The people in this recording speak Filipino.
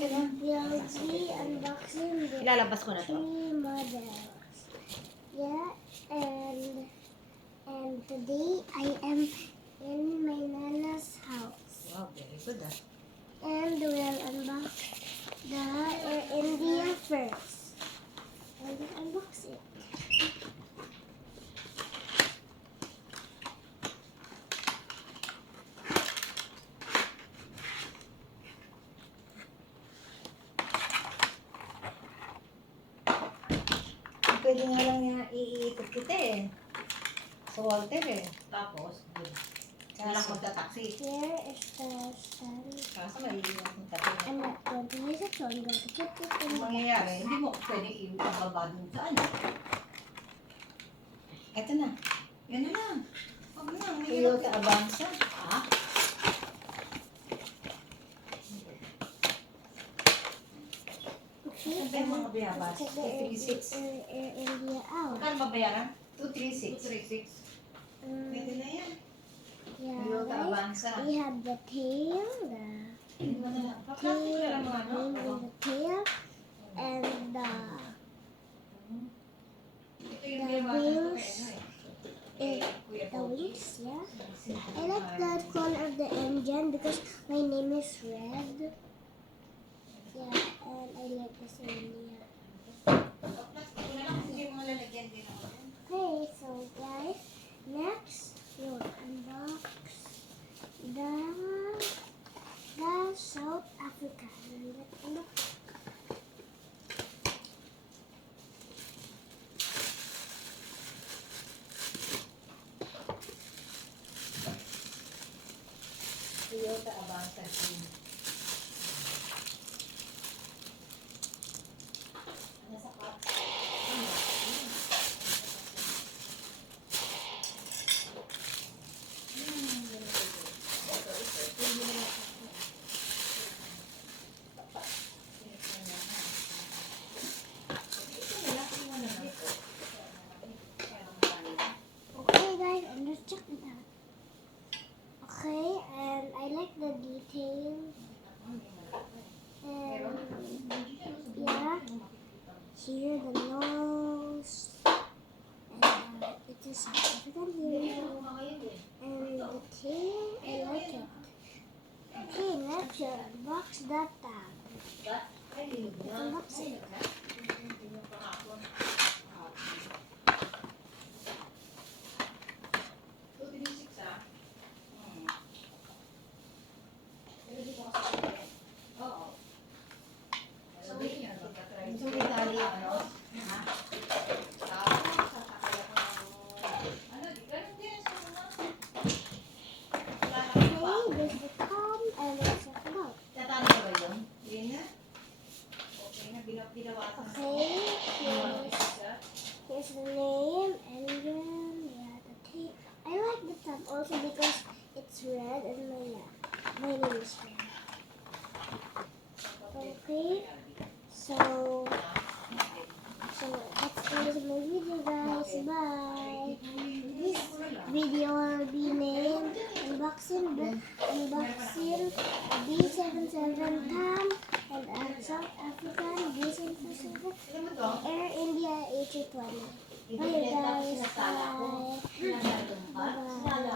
ganun. We'll be unboxing the Ilalabas ko na to. 3 models. Yeah, and today I am in my nana's house. Wow, very good ah. And we'll unbox the Air India first. And we'll unbox it. Pwede nga lang niya iikot kita eh. Sa Walter eh. Tapos, saan lang magta-taxi? Here is the stand. Kaso maiiwan kong taxi. I'm not going to use it, so I'm going to put it in Ang the mangyayari, hindi mo pwede ibaba dun sa ano. Eto na. Yan na lang. Huwag na. Toyota Avanza. Ha? Ano ba yung mga biyabas? Check the 236. Air India out. Magkano babayaran? 236. 236. Pwede na yan. Yeah, Toyota guys. Avanza. We have the tail, the Hindi mo na lang. tail, Pagkakit ko lang mga ano. name in the tail, and Ito yung biyabas ko kay ano eh. Kuya the Pogi. wings, yeah. I like the color of the engine because my name is Red. Yeah, and I like this India. Plastic ko na lang. Hindi mo lalagyan din ako. Okay, so guys, next we'll unbox the South Africa. Let's unbox. Toyota Avanza Green. Ano sa box? Okay guys, and let's check it out. Okay, and I like the details. And yeah, here the nose. And it is South African here. And the tail, I like it. Okay, let's unbox that tag. Let's unbox it. Okay, there's the top and there's the bottom. Okay, here's the name, engine, yeah, the tape. I like the top also because it's red and my name is red. Okay, so that's the end of my video, guys. Bye. This video will be named unboxing B77 Tam and South African B77 Air India A320. Bye guys. Bye. Bye.